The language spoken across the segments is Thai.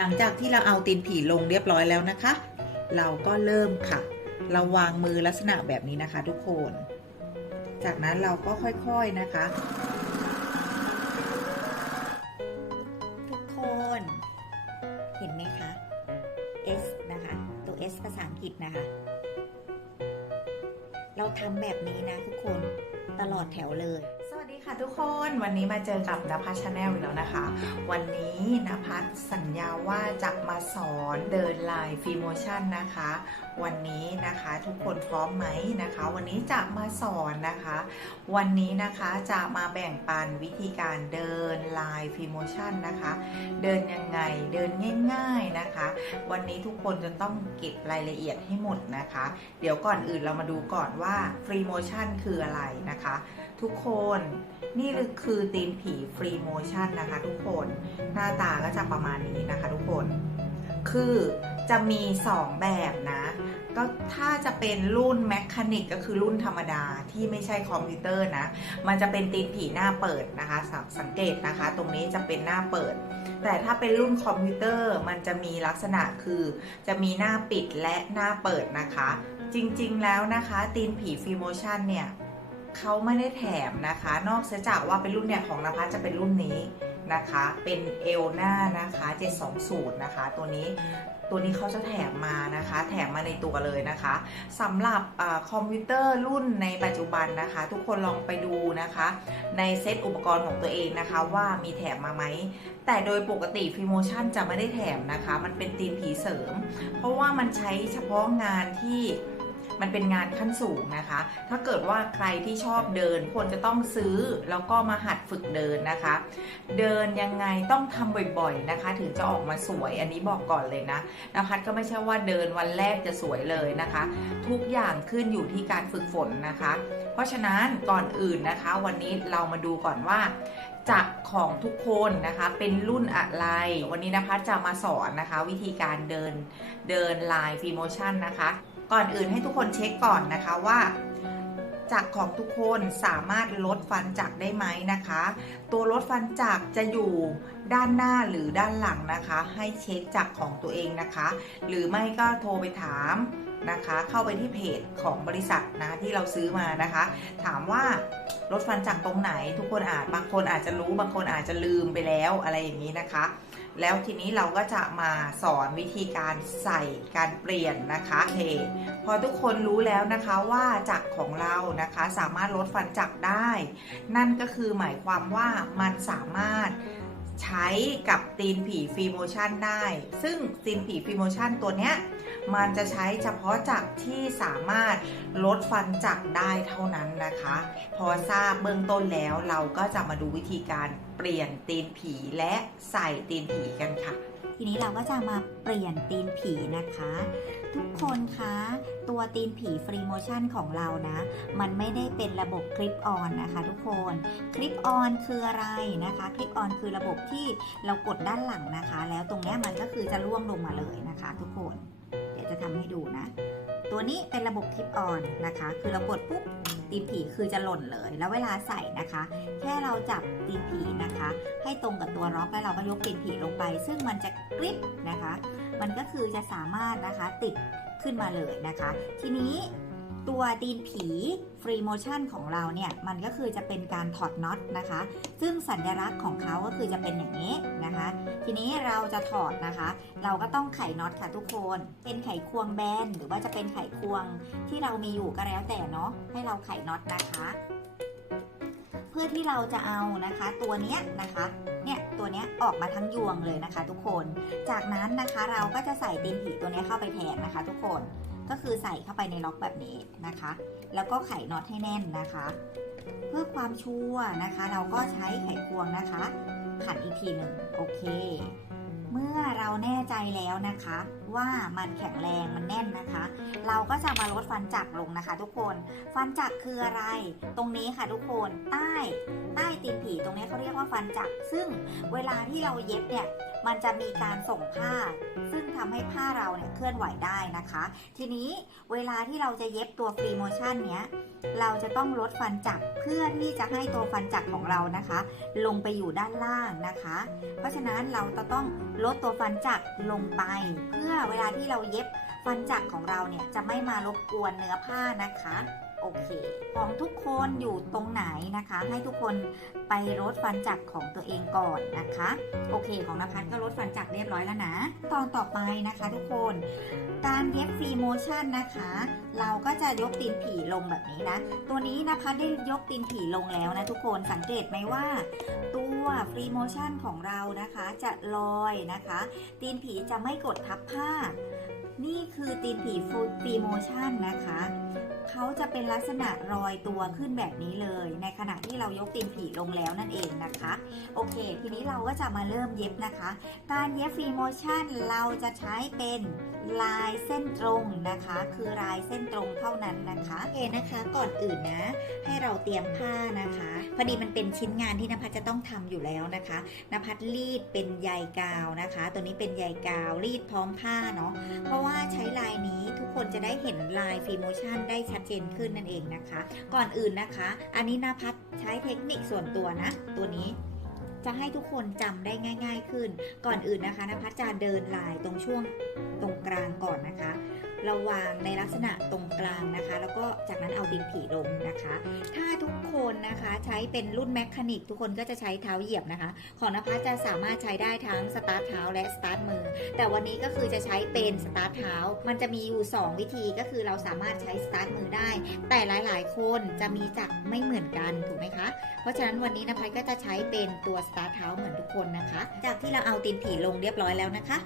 หลังจากที่เราเอาตีนผีลงเรียบร้อยแล้วนะคะ เราก็เริ่มค่ะ เราวางมือลักษณะแบบนี้นะคะ ทุกคน จากนั้นเราก็ค่อยๆนะคะ ทุกคน เห็นไหมคะ S นะคะ ตัว S ภาษาอังกฤษนะคะ เราทำแบบนี้นะทุกคนตลอดแถวเลย ค่ะทุกคนวันนี้มาเจอกับนภัสชาแนลอีกแล้วนะคะ วันนี้นภัสสัญญาว่าจะมาสอนเดินลายฟรีโมชั่นนะคะ วันนี้นะคะทุกคนพร้อมไหมนะคะ วันนี้จะมาสอนนะคะ วันนี้นะคะจะมาแบ่งปันวิธีการเดินลายฟรีโมชั่นนะคะ เดินยังไงเดินง่าย ๆนะคะ วันนี้ทุกคนจะต้องเก็บรายละเอียดให้หมดนะคะ เดี๋ยวก่อนอื่นเรามาดูก่อนว่าฟรีโมชั่นคืออะไรนะคะ ทุกคนนี่คือตีมผีฟรีโมชั่นนะคะทุกคน หน้าตาก็จะประมาณนี้นะคะทุกคน คือจะมี 2 แบบนะ ก็ถ้าจะเป็นรุ่นแมคคานิกก็คือรุ่นธรรมดาที่ไม่ใช่คอมพิวเตอร์นะ มันจะเป็นตีนผีหน้าเปิดนะคะสสังเกตนะคะ ตรงนี้จะเป็นหน้าเปิด แต่ถ้าเป็นรุ่นคอมพิวเตอร์มันจะมีลักษณะคือจะมีหน้าปิดและหน้าเปิดนะคะ จริงๆแล้วนะคะตีนผีฟรีโมชั่นเนี่ย เขาไม่ได้แถมนะคะ นอกเสียจากว่าเป็นรุ่นเนี่ยของนภัสจะเป็นรุ่นนี้นะคะ เป็นเอลหน้านะคะ720นะคะ ตัวนี้ตัวนี้เขาจะแถมมานะคะ แถมมาในตัวเลยนะคะสำหรับอคอมพิวเตอร์รุ่นในปัจจุบันนะคะ ทุกคนลองไปดูนะคะ ในเซตอุปกรณ์ของตัวเองนะคะ ว่ามีแถมมาไหม แต่โดยปกติฟิโมชั่นจะไม่ได้แถมนะคะ มันเป็นตีมผีเสริม เพราะว่ามันใช้เฉพาะงานที่ มันเป็นงานขั้นสูงนะคะ ถ้าเกิดว่าใครที่ชอบเดินควรจะต้องซื้อแล้วก็มาหัดฝึกเดินนะคะ เดินยังไงต้องทำบ่อยๆนะคะ ถึงจะออกมาสวยอันนี้บอกก่อนเลยนะนะคะก็ไม่ใช่ว่าเดินวันแรกจะสวยเลยนะคะ ทุกอย่างขึ้นอยู่ที่การฝึกฝนนะคะ เพราะฉะนั้นก่อนอื่นนะคะ วันนี้เรามาดูก่อนว่าจักรของทุกคนนะคะเป็นรุ่นอะไร วันนี้นะคะจะมาสอนนะคะ วิธีการเดินเดินลายฟีโมชั่นนะคะ ก่อนอื่นให้ทุกคนเช็คก่อนนะคะว่าจักของทุกคนสามารถลดฟันจักได้ไหมนะคะ ตัวลดฟันจักจะอยู่ด้านหน้าหรือด้านหลังนะคะ ให้เช็คจักของตัวเองนะคะ หรือไม่ก็โทรไปถามนะคะ เข้าไปที่เพจของบริษัทนะที่เราซื้อมานะคะ ถามว่าลดฟันจากตรงไหน ทุกคนอาจบางคนอาจจะรู้บางคนอาจจะลืมไปแล้วอะไรอย่างนี้นะคะ แล้วทีนี้เราก็จะมาสอนวิธีการใส่การเปลี่ยนนะคะโอเคพอทุกคนรู้แล้วนะคะว่าจักรของเรานะคะสามารถลดฟันจักรได้ นั่นก็คือหมายความว่ามันสามารถใช้กับตีนผีฟีโมชั่นได้ ซึ่งตีนผีฟีโมชั่นตัวเนี้ย มันจะใช้เฉพาะจักรที่สามารถลดฟันจักรได้เท่านั้นนะคะ พอทราบเบื้องต้นแล้วเราก็จะมาดูวิธีการเปลี่ยนตีนผีและใส่ตีนผีกันค่ะ ทีนี้เราก็จะมาเปลี่ยนตีนผีนะคะ ทุกคนคะตัวตีนผีฟรีโมชั่นของเรานะ มันไม่ได้เป็นระบบคลิปออนนะคะทุกคนคลิปออนคืออะไรนะคะ คลิปออนคือระบบที่เรากดด้านหลังนะคะ แล้วตรงนี้มันก็คือจะล่วงลงมาเลยนะคะ ทุกคน ทำให้ดูนะ ตัวนี้เป็นระบบคลิปออนนะคะ คือเรากดปุ๊บตีนผีคือจะหล่นเลย แล้วเวลาใส่นะคะ แค่เราจับตีนผีนะคะ ให้ตรงกับตัวล็อกแล้วเราก็ยกตีนผีลงไป ซึ่งมันจะกริบนะคะ มันก็คือจะสามารถนะคะติดขึ้นมาเลยนะคะ ทีนี้ ตัวตีนผีฟรีโมชั่นของเราเนี่ยมันก็คือจะเป็นการถอดน็อตนะคะ ซึ่งสัญลักษณ์ของเขาก็คือจะเป็นอย่างนี้นะคะ ทีนี้เราจะถอดนะคะ เราก็ต้องไขน็อตค่ะทุกคน เป็นไขควงแบนหรือว่าจะเป็นไขควงที่เรามีอยู่ก็แล้วแต่เนาะให้เราไขน็อตนะคะ เพื่อที่เราจะเอานะคะ ตัวเนี้ยนะคะเนี่ยตัวเนี้ยออกมาทั้งยวงเลยนะคะ ทุกคน จากนั้นนะคะเราก็จะใส่ตีนผีตัวเนี้ยเข้าไปแทนนะคะ ทุกคน ก็คือใส่เข้าไปในล็อกแบบนี้นะคะ แล้วก็ไขน็อตให้แน่นนะคะ เพื่อความชัวร์นะคะ เราก็ใช้ไขควงนะคะขันอีกทีหนึ่งโอเค เมื่อเราแน่ใจแล้วนะคะ ว่ามันแข็งแรงมันแน่นนะคะ เราก็จะมาลดฟันจักลงนะคะ ทุกคนฟันจักคืออะไร ตรงนี้ค่ะทุกคนใต้ใต้ตีนผีตรงนี้เขาเรียกว่าฟันจักซึ่งเวลาที่เราเย็บเนี่ย มันจะมีการส่งผ้า ซึ่งทำให้ผ้าเราเนี่ยเคลื่อนไหวได้นะคะ ทีนี้เวลาที่เราจะเย็บตัวฟรีโมชั่นเนี้ยเราจะต้องลดฟันจักรเพื่อที่จะให้ตัวฟันจักรของเรานะคะ ลงไปอยู่ด้านล่างนะคะ เพราะฉะนั้นเราจะต้องลดตัวฟันจักรลงไป เพื่อเวลาที่เราเย็บฟันจักรของเราเนี่ยจะไม่มารบกวนเนื้อผ้านะคะ โอเคของทุกคนอยู่ตรงไหนนะคะ ให้ทุกคนไปลดฟันจักของตัวเองก่อนนะคะ โอเค ของนภัสก็ลดฟันจักเรียบร้อยแล้วนะ ตอนต่อไปนะคะ ทุกคน การเย็บฟรีโมชั่นนะคะ เราก็จะยกตีนผีลงแบบนี้นะ ตัวนี้นภัสได้ยกตีนผีลงแล้วนะทุกคนสังเกตไหมว่า ตัวฟรีโมชั่นของเรานะคะจะลอยนะคะ ตีนผีจะไม่กดทับผ้า นี่คือตีนผีฟรีโมชั่นนะคะ เขาจะเป็นลักษณะรอยตัวขึ้นแบบนี้เลย ในขณะที่เรายกตีนผีลงแล้วนั่นเองนะคะ โอเค ทีนี้เราก็จะมาเริ่มเย็บนะคะ การเย็บฟรีโมชั่นเราจะใช้เป็นลายเส้นตรงนะคะ คือลายเส้นตรงเท่านั้นนะคะโอเคนะคะ ก่อนอื่นนะ ให้เราเตรียมผ้านะคะ พอดีมันเป็นชิ้นงานที่นภัสจะต้องทำอยู่แล้วนะคะนภัสรีดเป็นใยกาวนะคะ ตัวนี้เป็นใยกาวรีดพร้อมผ้าเนาะเพราะว่าว่าใช้ลายนี้ทุกคนจะได้เห็นลายฟรีโมชั่นได้ชัดเจนขึ้นนั่นเองนะคะ ก่อนอื่นนะคะ อันนี้นภัฒใช้เทคนิคส่วนตัวนะ ตัวนี้จะให้ทุกคนจำได้ง่าย ๆ ขึ้น ก่อนอื่นนะคะนภัสจะเดินลายตรงช่วงตรงกลางก่อนนะคะ เราวางในลักษณะตรงกลางนะคะ แล้วก็จากนั้นเอาดินผีลงนะคะ ถ้าทุกคนนะคะใช้เป็นรุ่นแมคคานิกทุกคนก็จะใช้เท้าเหยียบนะคะ ของนภัสจะสามารถใช้ได้ทั้งสตาร์ทเท้าและสตาร์ทมือ แต่วันนี้ก็คือจะใช้เป็นสตาร์ทเท้า มันจะมีอยู่ 2 วิธีก็คือเราสามารถใช้สตาร์ทมือได้ แต่หลาย ๆ คนจะมีจักไม่เหมือนกันถูกไหมคะ เพราะฉะนั้นวันนี้นภัสก็จะใช้เป็นตัวสตาร์ทเท้าเหมือนทุกคนนะคะ จากที่เราเอาตีนผีลงเรียบร้อยแล้วนะคะ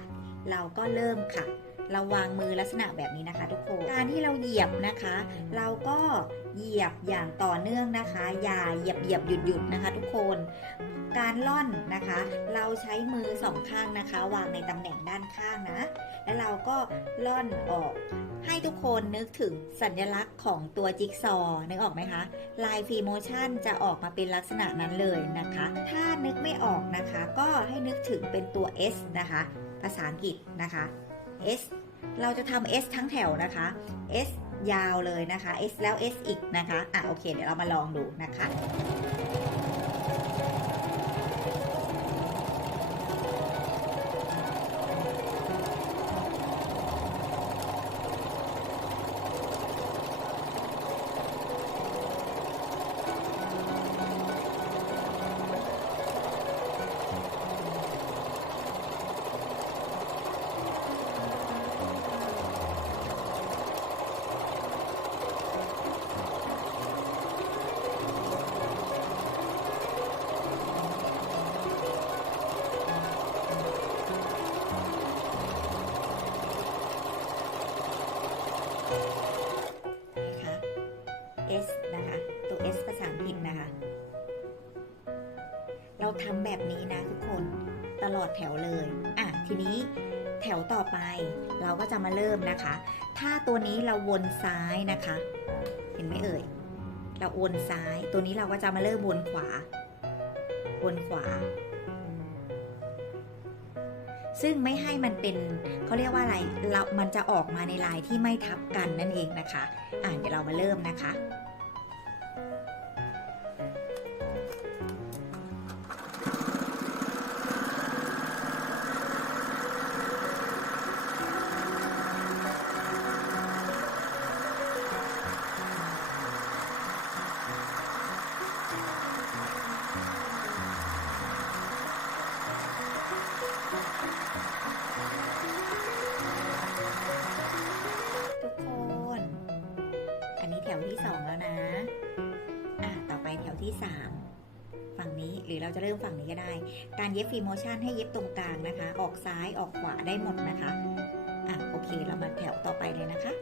เราก็เริ่มค่ะ เราวางมือลักษณะแบบนี้นะคะทุกคน การที่เราเหยียบนะคะ เราก็เหยียบอย่างต่อเนื่องนะคะ อย่าเหยียบเหยียบหยุดหยุดนะคะ ทุกคน การล่อนนะคะ เราใช้มือสองข้างนะคะ วางในตำแหน่งด้านข้างนะ แล้วเราก็ล่อนออก ให้ทุกคนนึกถึงสัญลักษณ์ของตัวจิ๊กซอว์นึกออกไหมคะ ลายฟรีโมชั่นจะออกมาเป็นลักษณะนั้นเลยนะคะ ถ้านึกไม่ออกนะคะ ก็ให้นึกถึงเป็นตัว S นะคะ ภาษาอังกฤษนะคะ S เราจะทำ S ทั้งแถวนะคะ S ยาวเลยนะคะ S แล้ว S อีกนะคะ อะโอเค เดี๋ยวเรามาลองดูนะคะนะคะ อดแถวเลยอะทีนี้แถวต่อไปเราก็จะมาเริ่มนะคะ ถ้าตัวนี้เราวนซ้ายนะคะ เห็นไหมเอ่ย เราวนซ้าย ตัวนี้เราก็จะมาเริ่มวนขวา วนขวา ซึ่งไม่ให้มันเป็นเขาเรียกว่าอะไรเรามันจะออกมาในลายที่ไม่ทับกันนั่นเองนะคะ อะเดี๋ยวเรามาเริ่มนะคะ วที่สองแล้วนะ อะ ต่อไปแถวที่สามฝั่งนี้หรือเราจะเริ่มฝั่งนี้ก็ได้ การเย็บฟรีโมชั่นให้เย็บตรงกลางนะคะ ออกซ้ายออกขวาได้หมดนะคะ อะ โอเค เรามาแถวต่อไปเลยนะคะ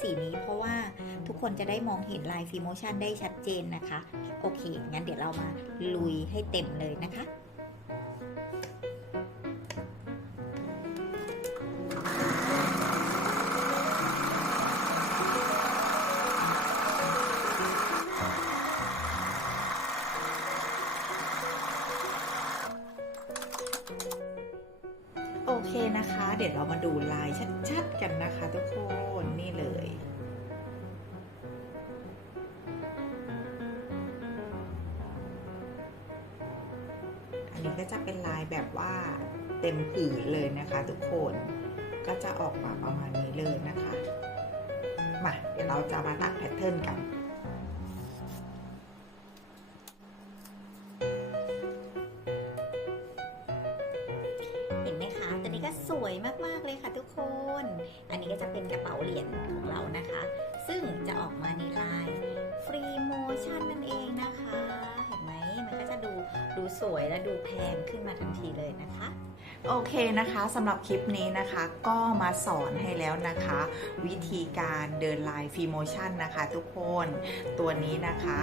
สีนี้ เพราะว่าทุกคนจะได้มองเห็นลายฟีโมชันได้ชัดเจนนะคะ โอเค งั้นเดี๋ยวเรามาลุยให้เต็มเลยนะคะโอเคนะคะ เดี๋ยวเรามาดูลายชัดๆกันนะคะทุกค อันนี้ก็จะเป็นลายแบบว่าเต็มผืนเลยนะคะทุกคนก็จะออกมาประมาณนี้เลยนะคะมาเดี๋ยวเราจะมาตัดแพทเทิร์นกันเห็นไหมคะตัวนี้ก็สวยมากๆเลยค่ะทุกคน อันนี้ก็จะเป็นกระเป๋าเหรียญของเรานะคะ ซึ่งจะออกมาในลายฟรีโมชั่นนั่นเองนะคะ ดูสวยและดูแพงขึ้นมาทันทีเลยนะคะ โอเคนะคะสำหรับคลิปนี้นะคะก็มาสอนให้แล้วนะคะ วิธีการเดินลายฟีโมชันนะคะ ทุกคนตัวนี้นะคะ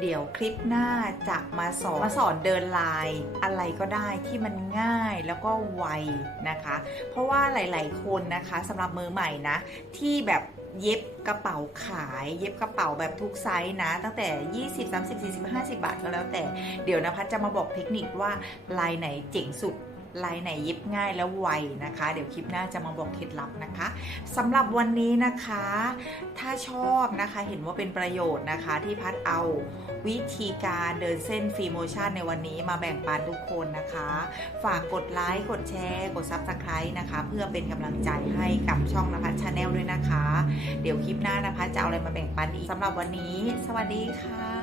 เดี๋ยวคลิปหน้าจะมาสอนมาสอนเดินลายอะไรก็ได้ที่มันง่ายแล้วก็ไวนะคะ เพราะว่าหลาย ๆ คนนะคะสำหรับมือใหม่นะที่แบบ เย็บกระเป๋าขาย เย็บกระเป๋าแบบทุกไซส์นะ ตั้งแต่ 20 30 40 50 บาทก็แล้วแต่เดี๋ยวนะพัดจะมาบอกเทคนิคว่าลายไหนเจ๋งสุด ลายไหนเย็บง่ายและไวนะคะ เดี๋ยวคลิปหน้าจะมาบอกเคล็ดลับนะคะสำหรับวันนี้นะคะ ถ้าชอบนะคะเห็นว่าเป็นประโยชน์นะคะ ที่พัดเอาวิธีการเดินเส้นฟรีโมชั่นในวันนี้มาแบ่งปันทุกคนนะคะ ฝากกดไลค์กดแชร์ กด Subscribe นะคะ เพื่อเป็นกำลังใจให้กับช่องนภัสชาแนลด้วยนะคะ เดี๋ยวคลิปหน้านภัสจะเอาอะไรมาแบ่งปันอีกสำหรับวันนี้ สวัสดีค่ะ